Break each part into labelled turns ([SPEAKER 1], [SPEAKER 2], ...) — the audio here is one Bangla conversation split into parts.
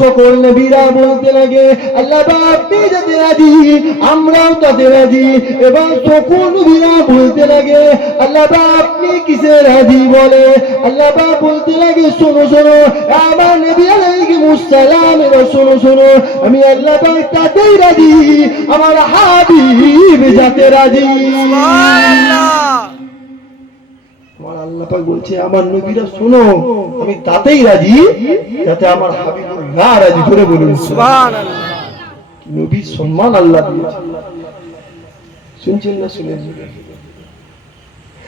[SPEAKER 1] সকল নবীরা বলতে লাগে, আল্লাহ আপনি যাতে রাজি, আমরাও তাতে রাজি। এবং সকল নবীরা বলতে লাগে, আল্লাহ আপনি কিসে রাজি? বলে, আল্লাহ বলতে লাগে, শোনো শোনো, আমার নবী আলাইহিমুসসালামেরা শোনো শোনো, আমি আল্লাহ তাতেই রাজি, আমার হাবিব যাতে রাজি। আল্লাহ পাক বলছে আমার নবীরা শোনো আমি তাতেই রাজি যাতে আমার না রাজি করে বলুন নবীর সম্মান আল্লাহ দিয়েছে। শুনছেন না শুনেন এ যুবকেরা তারা তরুণেরা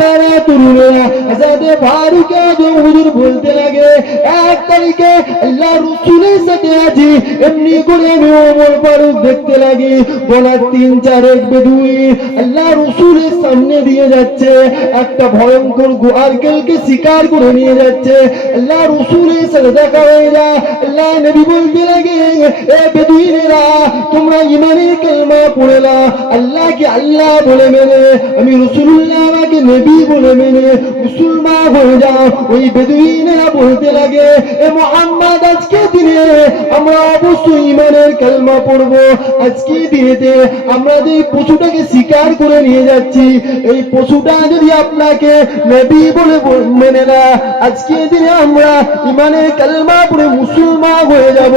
[SPEAKER 1] তারা তরুণেরা যাতে ফারুকে আজম হুজুর বলতে লাগে এক তারিখে আল্লাহ রসুলের সাথে আছি এমনি করে আমি ওমর ফারুক দেখতে লাগি বলার তিন চার এক বেদুই আল্লাহ রসুলের সামনে দিয়ে যাচ্ছে একটা ভয়ঙ্কর গোয়ারকেলকে শিকার করে নিয়ে যাচ্ছে আল্লাহ রসুলের সাথে দেখা হয়ে যায় আল্লাহ নবী বলতে লাগে এ বেদুইনেরা তোমরা ইমানের কালমা পড়ে না আল্লাহকে আল্লাহ বলে মেনে আমি রসুল্লাহ আমাকে নবী বলে মেনে মুসলমান হয়ে যাও। ওই বেদুইনেরা বলতে লাগে, এ মোহাম্মদ, আজকে দিনে আমরা অবশ্যই ইমানের কালমা পড়ব। আজকে দিনেতে আমরা যে পশুটাকে শিকার করে নিয়ে যাচ্ছি, এই পশুটা যদি আপনাকে নবী বলে মেনে না আজকে দিনে আমরা ইমানের কালমা পড়ে মুসলমান হয়ে যাব।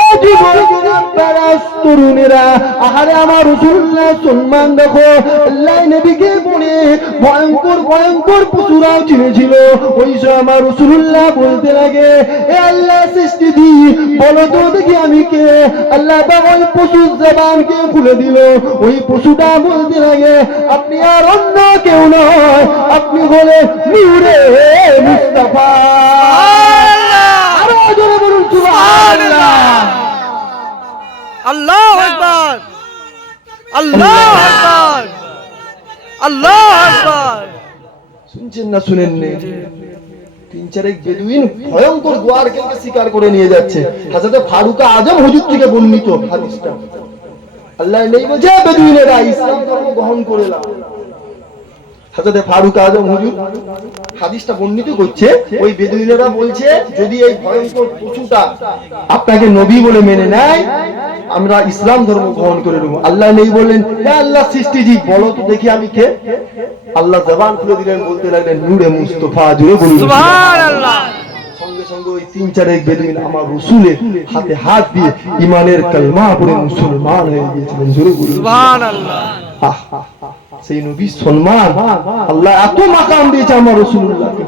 [SPEAKER 1] ও যুবকেরা তারা তরুণেরা, আহারে আমার রসুল্লাহ, সম্মান দেখো আল্লাহ নবীকে বলে ভয়ঙ্কর ভয়ঙ্কর পশুরাও চিনেছিল। ওই সব আমার রসুল্লাহ বলতে লাগে। এ আল্লাহ সৃষ্টি দি বলো তো দেখি আমি কে? আল্লাহ ওই পশুর জবানকে খুলে দিল? ওই পশুটা বলতে লাগে আপনি আর অন্য কেউ নয় আপনি হলে নূরে মুস্তাফা।
[SPEAKER 2] আল্লাহ আকবার। আল্লাহ আকবার। আল্লাহ আকবার।
[SPEAKER 1] শুনছেন না শুনেন নেই তিন চারেক বেদুইন ভয়ঙ্কর গোয়ারকেলকে শিকার করে নিয়ে যাচ্ছে। হাজাতে ফারুকা আজম হুজুর থেকে বর্ণিত হাদিসটা। আল্লাহ নেই বলছে বেদুইনেরা, ইসলাম ধর্ম গ্রহণ করে নাও। হাজরতে ফারুক আজম হুজুর হাদিসটা বর্ণিত করছে ওই বেদুইনেরা বলছে যদি এই ভয়ঙ্কর পশুটা আপনাকে নবী বলে মেনে নেয় আমরা ইসলাম ধর্ম গ্রহণ করে নেব। আল্লাহ নেই বললেন হে আল্লাহ সৃষ্টিজি বলো তো দেখি আমি কে? আল্লাহ জবান খুলে দিলেন বলতে লাগলেন নূরে মুস্তফা জুড়ে বলুন।
[SPEAKER 2] সুবহানাল্লাহ।
[SPEAKER 1] সঙ্গে সঙ্গে ওই তিন চারেক বেদুইন আমার রসুলের হাতে হাত দিয়ে ইমানের কালমা পড়ে মুসলমান হয়ে গিয়েছিলেন জোরে বলুন।
[SPEAKER 2] সুবহানাল্লাহ।
[SPEAKER 1] আহ, সেই নবীর সম্মান আল্লাহ এত মাকাম দিয়েছে আমার রসুল্লাহকে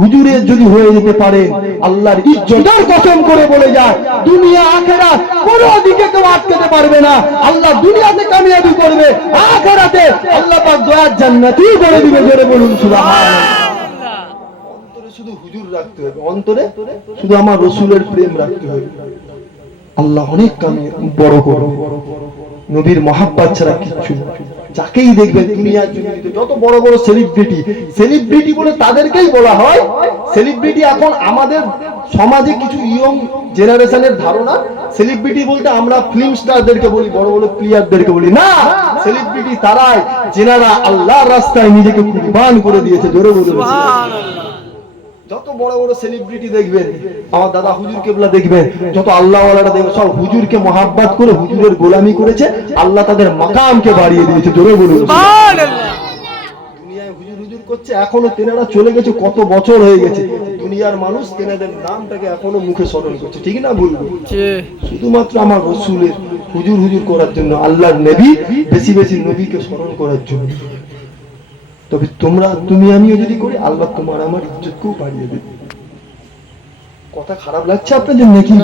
[SPEAKER 1] হুজুরের যদি হয়ে যেতে পারে, আল্লাহর ইজ্জতের কসম করে বলে যায়, দুনিয়া আখেরা কোনো দিকে কেউ আটকাতে পারবে না। আল্লাহ দুনিয়াতে কামিয়াবি করবে, আখেরাতে আল্লাহ পাক দয়ার জান্নাতি করে দিবে, জোরে বলুন, সুবহানাল্লাহ। অন্তরে শুধু হুজুর রাখতে হবে, অন্তরে শুধু আমার রসুলের প্রেম রাখতে হবে। আল্লাহ অনেক কামে বড় করবে নবীর মহাব্বাত ছাড়া কিচ্ছু। যাকেই দেখবেন দুনিয়ার যত বড় বড় সেলিব্রিটি সেলিব্রিটি বলে তাদেরকেই বলা হয় সেলিব্রিটি এখন আমাদের সমাজে কিছু ইয়ং জেনারেশনের ধারণা সেলিব্রিটি বলতে আমরা ফিল্ম স্টারদেরকে বলি, বড় বড় প্লেয়ারদেরকে বলি। না সেলিব্রিটি তারাই, যেনারা আল্লাহর রাস্তায় নিজেকে কুরবান করে দিয়েছে, জোরে বলে যত বড় বড় সেলিব্রিটি দেখবেন আমার দাদা হুজুর কেবলা দেখবেন যত আল্লাহ দেখবেন সব হুজুরকে মহাব্বাত করে হুজুরের গোলামি করেছে আল্লাহ তাদের মাকামকে বাড়িয়ে দিয়েছে জোরে বলুন। দুনিয়ায় হুজুর হুজুর করছে এখনও তেনারা চলে গেছে কত বছর হয়ে গেছে। দুনিয়ার মানুষ তেনাদের নামটাকে এখনও মুখে স্মরণ করছে ঠিক না বলব শুধুমাত্র আমার রসুলের হুজুর হুজুর করার জন্য আল্লাহর নবী বেশি বেশি নবীকে স্মরণ করার জন্য। তবে তোমরা তুমি আমিও যদি করি আল্লাহ তোমার আমার ইজ্জতকেও বাড়িয়ে দেবে। কথা খারাপ লাগছে আপনাদের নাকি?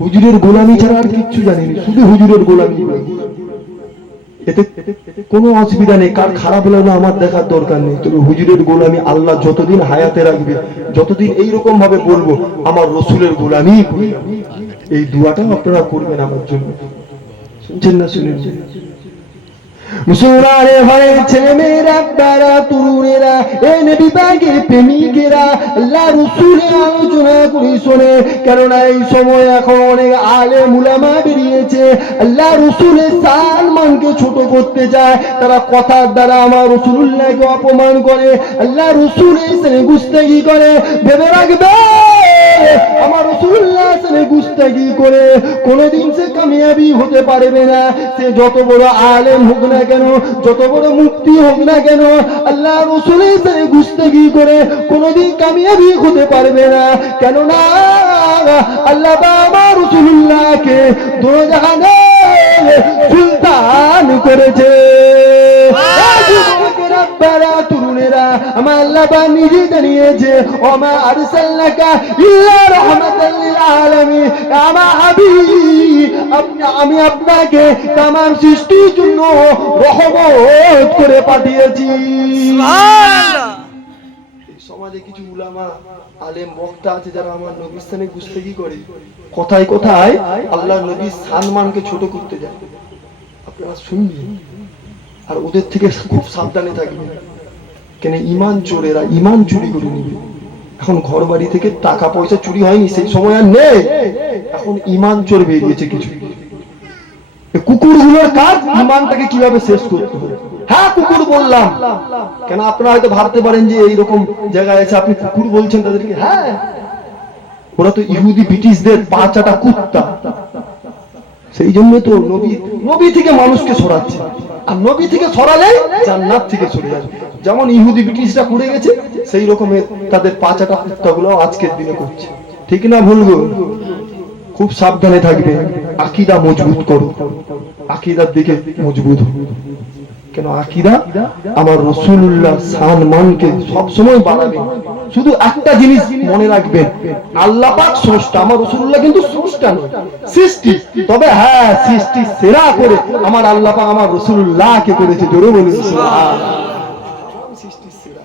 [SPEAKER 1] হুজুরের গোলামি ছাড়া আর কিচ্ছু জানিনি শুধু হুজুরের গোলামি। এতে কোনো অসুবিধা নেই কার খারাপ লাগল আমার দেখার দরকার নেই। তবে হুজুরের গোলামি আল্লাহ যতদিন হায়াতে রাখবে যতদিন এইরকম ভাবে বলব আমার রসুলের গোলামি। এই দুয়াটাও আপনারা করবেন আমার জন্য। শুনছেন না শুনেন? মুসলমানের ছেলে মেয়েরা তারা তরুণেরা, এ নবী প্রেমিকেরা, আল্লাহ রসুলের আলোচনা করি শোনে। কেননা এই সময় এখন অনেক আলে মুলামা বেরিয়েছে। আল্লাহ রসুলের সালমানকে ছোট করতে চায় তারা কথার দ্বারা আমার রসুল্লাহকে অপমান করে। আল্লাহ রসুলের সাথে গুস্তাগি করে। ভেবে রাখবে। আমার রসুল্লাহ সাথে গুস্তাগি করে, কোনোদিন সে কামিয়াবি হতে পারবে না। সে যত বড় আলেম হোক না কেন, যত বড় মুক্তি হোক না কেন, আল্লাহ রসুলের সাথে গুস্তাগি করে কোনোদিন কামিয়াবি হতে পারবে না। কেননা, আল্লাহ বা আমার রসুল্লাহকে দোজাহানে সুলতান করেছে। আমার আল্লাহ বা নিজে জানিয়েছে ওমা আরসালনাকা ইল্লা রাহমাতাল লিল আলামিন। আমার হাবিব আপনি আমি আপনাকে তাম সৃষ্টির জন্য রহমত করে পাঠিয়েছি।
[SPEAKER 2] সুবহানাল্লাহ।
[SPEAKER 1] সমাজে কিছু উলামা আলেম বক্তা আছে যারা আমার নবীর স্থানে গুস্তাগি করে? কথায় কথায়? আল্লাহ নবী সালমানকে ছোট করতে যায়। আপনারা শুনবেন। আর ওদের থেকে খুব সাবধানে থাকবেন। কেন ইমান চোরেরা ইমান চুরি করে নিবে। এখন ঘর বাড়ি থেকে টাকা পয়সা চুরি হয়নি, সেই সময় আর নেই। এখন ইমান চোর বেরিয়েছে কিছু। কুকুরগুলোর কাজ ইমানটাকে কীভাবে শেষ করতে হবে? হ্যাঁ কুকুর বললাম। কেন আপনারা হয়তো ভাবতে পারেন যে এইরকম জায়গায় এসে আপনি কুকুর বলছেন তাদেরকে? হ্যাঁ। ওরা তো ইহুদি, ব্রিটিশদের পাঁচাটা কুত্তা। সেই জন্য তো নবী নবী থেকে মানুষকে সরাচ্ছে। আর নবী থেকে সরালে জান্নাত থেকে সরে যাবে যেমন ইহুদি ব্রিটিশরা করে গেছে, সেই রকমের তাদের পাঁচাটা কুত্তাগুলো আজকের দিনে করছে। ঠিক না ভুলবো খুব সাবধানে থাকবে। আকিদা মজবুত করো। আকিদার দিকে মজবুত। কেন আকিদা? আমার রসুল্লাহ সান মানকে সবসময় বাড়াবে। শুধু একটা জিনিস মনে রাখবেন, আল্লাহ পাক স্রষ্টা, আমার রসুল্লাহ কিন্তু স্রষ্টা নয়, সৃষ্টি। তবে হ্যাঁ সৃষ্টি সেরা করে আমার আল্লাহ পাক আমার রসুল্লাহকে করেছে, জোরে বলুন। সুবহানাল্লাহ। সৃষ্টি সেরা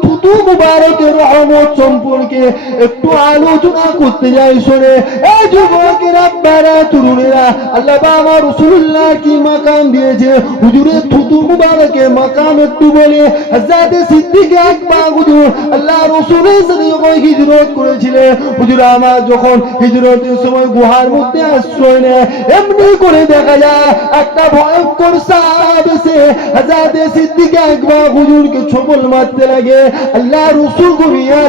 [SPEAKER 1] থুতু মুবারকের রহমত সম্পর্কে একটু আলোচনা করতে যাই, শোনে। এই যুবকেরা বেড়া তরুণেরা, আল্লাহ আমার রসুল্লাহ কি মাকাম দিয়েছে? হুজুরের থুতু মুবারকের মাকাম একটু বলে, হাজরাতে সিদ্দিক আকবর হুজুর, আল্লাহ রসুলের সাথে যখন হিজরত করেছিলেন, হুজুর আমার যখন হিজরতের সময় গুহার মধ্যে আশ্রয় নেয়, এমনি করে দেখা যায়, একটা ভয়ঙ্কর সাপ এসে হাজাতে সিদ্দিক আকবর হুজুরকে ছবল মারতে লাগে আল্লাহ রসুল ঘুমিয়ে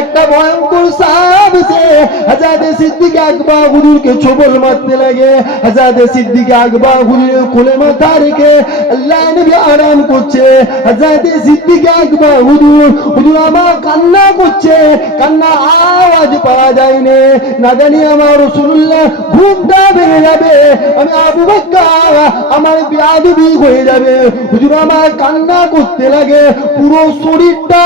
[SPEAKER 1] একটা ভয়ঙ্কর সাপ এসে হাজাতে সিদ্দিক আকবর হুজুরকে ছবল মারতে লাগে। হাজাতে সিদ্দিক আকবর হুজুরের কোলে মাথা রেখে আল্লাহ নবী আরাম করছে। হাজাতে সিদ্দিক আকবর হুজুর হুজুর আমার কান্না করছে, কান্না আওয়াজ পাওয়া যায়নি। না জানি আমার রসুল্লাহ ঘুমটা ভেঙে যাবে, আমি আবু বকর আমার বিয়াদবি হয়ে যাবে। হুজুর আমার কান্না করতে লাগে, পুরো শরীরটা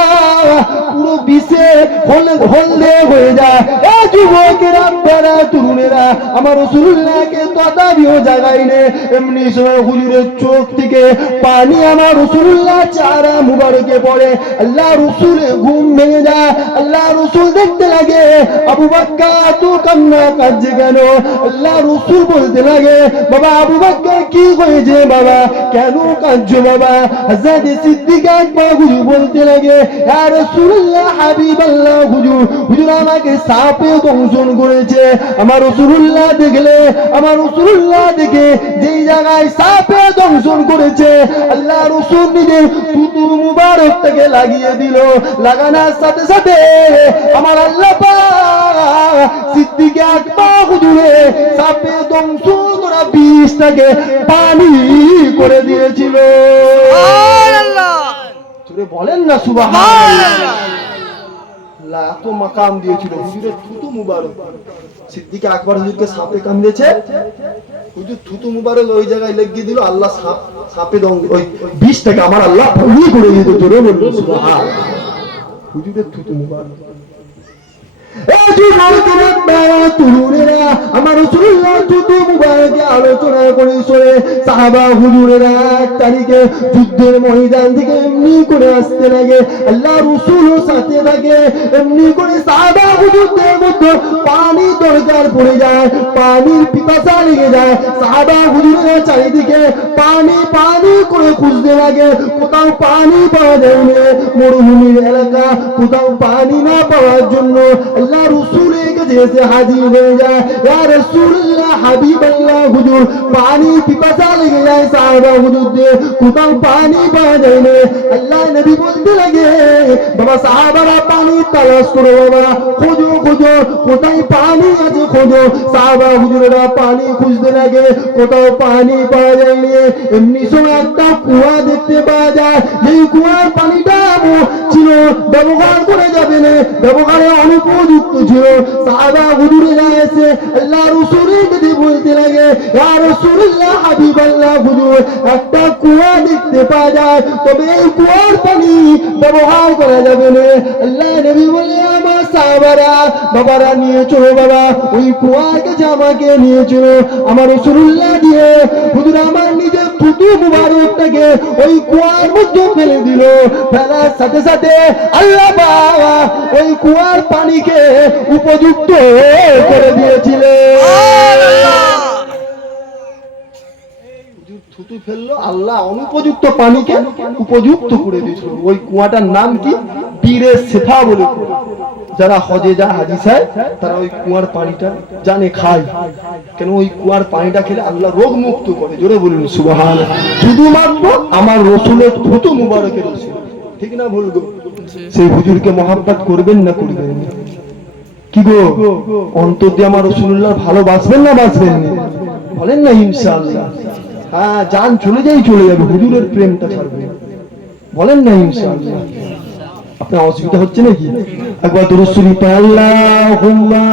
[SPEAKER 1] পুরো বিষে হল হলদে হয়ে যায় এই যুবকেরা বেড়া তরুণেরা, আমার রসুল্লাহকে তদাবিও জাগাই নে। এমনি সময় হুজুরের চোখ থেকে পানি আমার রসুল্লাহ চারা মুবারকে পড়ে। আল্লাহ রসুলের ঘুম ভেঙে যায়, আল্লাহ রসুল দেখতে লাগে, আবু বাক্কা তো কান্না কাঁদছে কেন? আল্লাহ রসুল বলতে লাগে, বাবা, আবু বাক্কা কি হয়েছে বাবা? কেন কাঁদছো বাবা? হাজার সিদ্দিক একবার হুজুর বলতে লাগে আর রসুল্লাহ হাবিব আল্লাহ হুজুর হুজুর আমাকে সাপে দংশন করেছে। আমার রসুল্লাহ দেখলে আমার রসুল্লাহ দেখে যেই জায়গায় সাপে দংশন করেছে আল্লাহ রসুল নিজের থুতু মুবারক থেকে লাগিয়ে দিল। লাগানোর সাথে সাথে আমার আল্লাহ সিদ্দিকে আকবর হুজুরে সাপে দংশন করা বিষটাকে পানি করে দিয়েছিল। বলেন না সুবহানাল্লাহ। এত মাকাম দিয়েছিল। হুজুরের থুতু মুবারক। সিদ্দিক আকবর হুজুরকে সাপে কামড়েছে। হুজুর থুতু মুবারক ওই জায়গায় লেগিয়ে দিল, আল্লাহ সাপ সাপে দং ওই বিষ থেকে আমার আল্লাহ ভুলিয়ে করে দিত জোরে বলুন সুবহান হুজুরের থুতু মুবারক। পানি দরকার পড়ে যায় পানির পিপাসা লেগে যায় সাহাবা হুজুরেরা চারিদিকে পানি পানি করে খুঁজতে লাগে কোথাও পানি পাওয়া যায় না মরুভূমির এলাকা কোথাও পানি না পাওয়ার জন্য আল্লাহ রসুলের কাছে এসে হাজির হয়ে যায় ইয়া রাসূলুল্লাহ হাবিবাল্লাহ হুজুর পানি পিপাসা লেগে যায় সাহাবা হুজুরদের কোথাও পানি পাওয়া যায় না আল্লাহ নবী বলতে লাগে বাবা সাহাবারা পানি তালাশ করো বাবা খোঁজো খোঁজো কোথায় পানি আছে খোঁজো সাহাবা হুজুরেরা পানি খুঁজতে লাগে কোথাও পানি পাওয়া যায়নি এমনি সময় একটা কুয়া দেখতে পাওয়া যায় যেই কুয়ার পানিটা এমন ছিল ব্যবহার করে যাবে না ব্যবহারে অনুপযুক্ত ছিল, সাহাবা হুজুরেরা এসে বলতে লাগে, ইয়া রাসূলুল্লাহ, হাবিবাল্লাহ হুজুর, একটা কুয়া দেখতে পাওয়া যায়, তবে এই কুয়ার পানি ব্যবহার করা যাবে না। আল্লাহ নবী বলে, আমার সাহাবারা, বাবারা নিয়ে চলো বাবা, ওই নিয়ে চলো আমার দিয়ে, হুজুর আমার নিজের থুতু মুবারকটাকে ওই কুয়ার মধ্যে ফেলে দিল। ফেলার সাথে সাথে আল্লাহ বাবা ওই কুয়ার পানিকে উপযুক্ত করে দিয়েছিলেন থুতু ফেলল আল্লাহ অনুপযুক্ত পানিকে উপযুক্ত করে দিয়েছিল। ওই কুয়াটার নাম কি? পীরে সেফা বলে যারা হজে যায় হাজি সাহেব তারা ওই কুয়ার পানিটা জানে খায়। কেন ওই কুয়ার পানিটা খেলে আল্লাহ রোগ মুক্ত করে? জোরে বলুন সুবহান শুধুমাত্র আমার রসুলের থুতু মুবারকের রসুল। ঠিক না ভুল সেই হুজুরকে মহাব্বত করবেন না করবেন না? কি গো? অন্তর দিয়ে আমার রসুল্লাহ ভালোবাসবেন না বাসবেন না বলেন না ইনশাআল্লাহ। হ্যাঁ যান, চলে যাই, চলে যাবে। হুজুরের প্রেমটা ছাড়বে। বলেন না ইনশাআল্লাহ। আপনার অসুবিধা হচ্ছে নাকি? একবার দরুদ শরীফ আল্লাহুম্মা